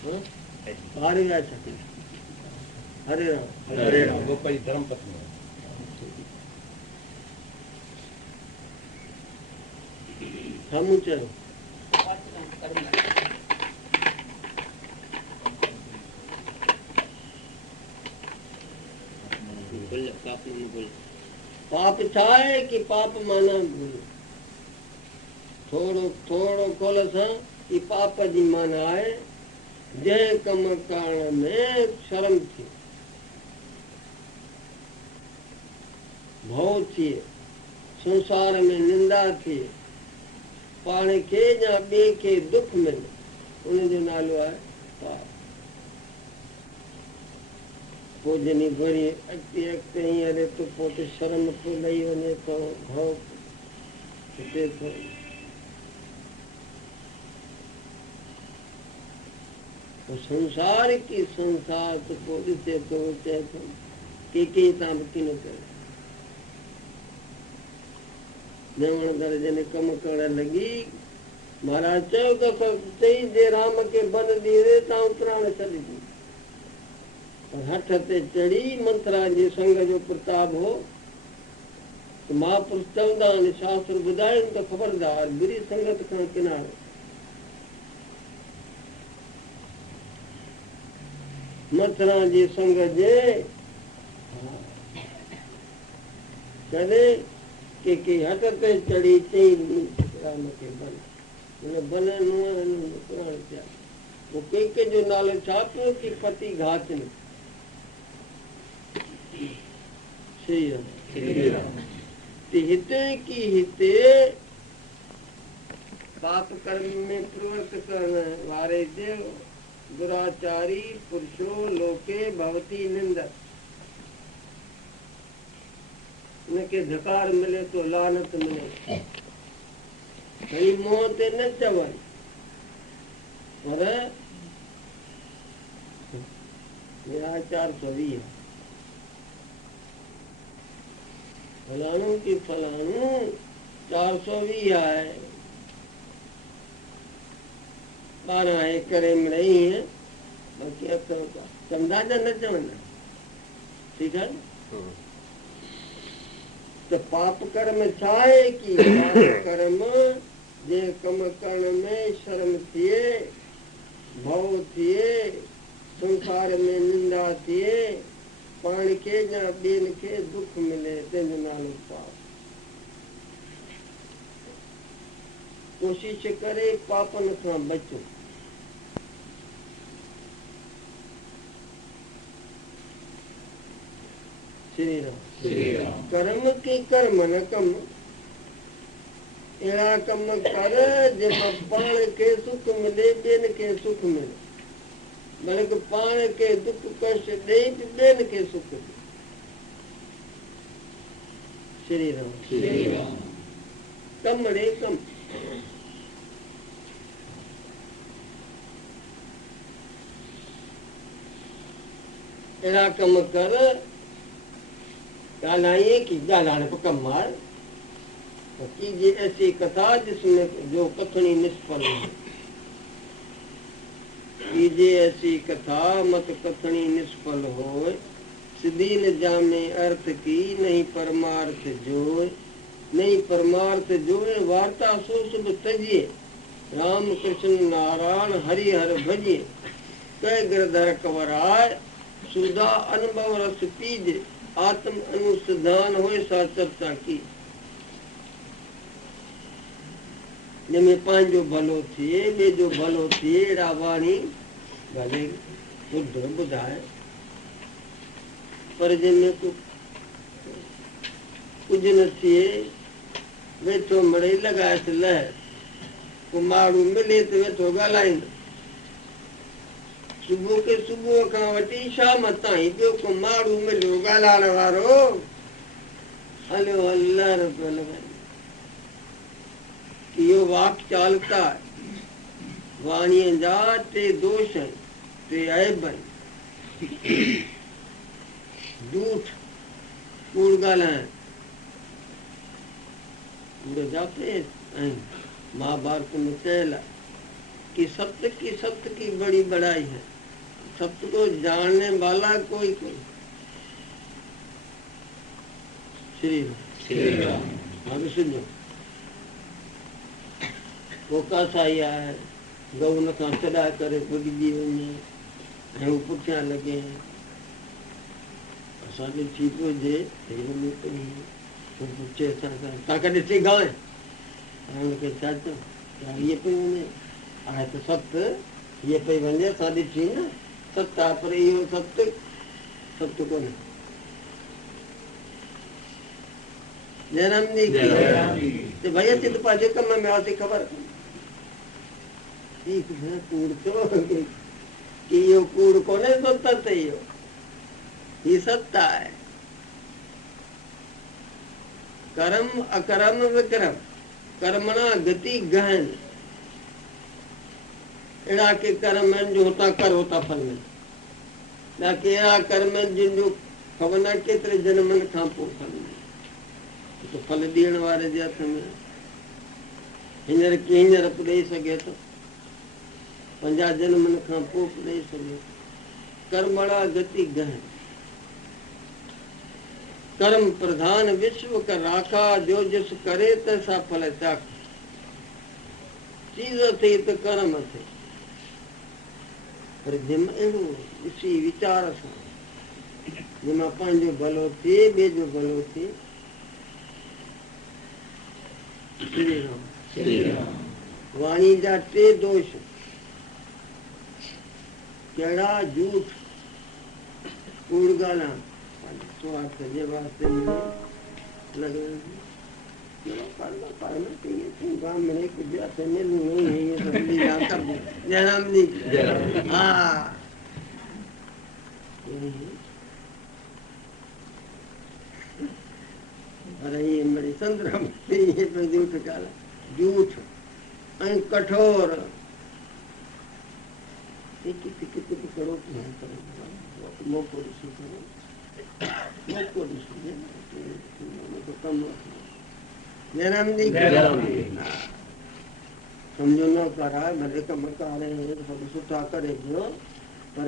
हरे राम हरे राम गोपाल धर्म पत्नी हम चलो पाप छा है कि पाप माना भूल थोड़ो थोड़ो खोलस है कि पाप जी माना है जय कम करण में शर्म थी भव थी संसार में निंदा थी पाण के या ॿिए खे दुख मिले उनजो नालो आहे पाप पोइ जॾहिं वरी अॻिते अॻिते हींअर त पोइ त शर्म थो लही वञे थो भउ हिते थो संसार की संसार तो पोइ ॾिसे थो चए थो के तव्हां बि न करे न वणंदड़ जॾहिं कमु करण लॻी महाराज चयो दफ़ो चई जे राम खे बन ॾींदे तव्हां उतराइण छॾिजी हथ ते चढ़ी मंथरा जे संग जो प्रताप हो महापुरुष चवंदा आहिनि शास्त्र ॿुधाइनि त ख़बरदार बुरी संगत खां किनारो मंथरा जे संग जे कॾहिं के हथ ते चढ़ी चई राम खे बन हुन बन नुंहं थिया पोइ के जो नालो छा पियो कि पति घातनि हिते की हिते पाप कर्म में प्रवृत्त करण वारे देव दुराचारी पुरुषो लोके भवती निंदक उनके धकार मिले तो लानत मिले कई मुंह ते न चवनि पर मेरा 420 फलाणू की फलाणू 420 है 12 एकड़ में नहीं है बाकी अब अंदाजा न चवंदा ठीक है तो पाप कर्म छा है कि पाप कर्म जे कम करण में शर्म थिए भव थिए संसार में निंदा थिए पाण खे या ॿियनि खे दुख मिले तंहिंजो नालो पाप कोशिश करे पापनि खां बचो श्री राम कर्म की कर्म न कम अहिड़ा कम कर जंहिंमां पाण खे सुख मिले ॿियनि खे सुख मिले बल्कि पाण खे दुख कष्ट ॾेई ॿियनि खे सुख ॾे श्री राम कम रे कम अहिड़ा कम कर ॻाल्हाइए कि ॻाल्हाइण पर कम आहे कीजिए ऐसी कथा जिसमें जो कथनी निष्फल हो कीजिए ऐसी कथा मत कथनी निष्फल हो सिद्धि न जाने अर्थ की नहीं परमार्थ जोय नहीं परमार्थ जोय वार्ता सो शुभ तजिए राम कृष्ण नारायण हरि हर भजिए कह गिरधर कंवराय सुधा अनुभव रस पीजे आत्म अनुसंधान हो सा चर्चा की जंहिंमें पंहिंजो भलो थिए ॿिए जो भलो थिए अहिड़ा वाणी भले ॿुध ॿुधाए पर जंहिंमें कुझु न थिए वेठो मिड़ई लॻाएसि लहर को माण्हू मिले त वेठो ॻाल्हाईंदो सुबुह खे सुबुह खां वठी शाम ताईं ॿियो को माण्हू मिलियो ॻाल्हाइण वारो हलियो लहर पियो लॻाए इहो वाक चालता वाणीअ जा टे दोष आहिनि टे ऐब आहिनि झूठ कूड़ ॻाल्हाइण कूड़ जा पेस आहिनि महाभारत में चयल आहे कि सत्य की बड़ी बड़ाई है। सत्य को जानने वाला कोई कोई। श्री राम। हाँ सुनो, वो कासा है गऊ न खां चढ़ा करे भुगजी वञे ऐं पुठियां लॻे असांखे ठीक हुजे पुछे तव्हां कॾहिं ॾिसी गांइ हुनखे छा चओ इहे पई वञे हाणे त सत्य इहे पई वञे असां ॾिठी न सत्य आहे पर इहो सत्य कोन्हे। जयराम जी भैया चित पंहिंजे कम में आसीं ख़बर कूड़ थियो कि इहो कूड़ कोन्हे तो सत्य इहो ही सत्य आहे। कर्म अकर्म विक्रम कर्मणा गति गहन। अहिड़ा के कर्म आहिनि जो हुतां कर हुतां फल मिले, बाक़ी अहिड़ा कर्म आहिनि जिन जो ख़बर न केतिरे जन्मनि खां पोइ फल मिले। तो फल ॾियण वारे जे हथ में हींअर हींअर बि ॾेई सघे थो, 50 जन्मनि खां पोइ बि ॾेई सघे थो। कर्मणा गति गहन। कर्म प्रधान विश्व का राखा जो जिस करे तैसा फल चाख। चीज थी तो कर्म थे पर जंहिंमें अहिड़ो ॾिसी वीचार सां जंहिंमां पंहिंजो भलो थिए ॿिए जो भलो थिए। श्री राम। वाणी जा 3 दोष कहिड़ा झूठ कूड़ ॻाल्हाइण स्वार्थ जे वास्ते लॻे गांव में कुछ ऐसे नहीं है ये सब लीला कर दे। जयराम जी हाँ अरे ये बड़ी संद्रम ये पे झूठ काला झूठ ऐं कठोर कितने करो मौको ॾिसी करो मौको ॾिसी तो कम जयराम जी सम्झो न करा भले कम कारे सब सुठा करे जो पर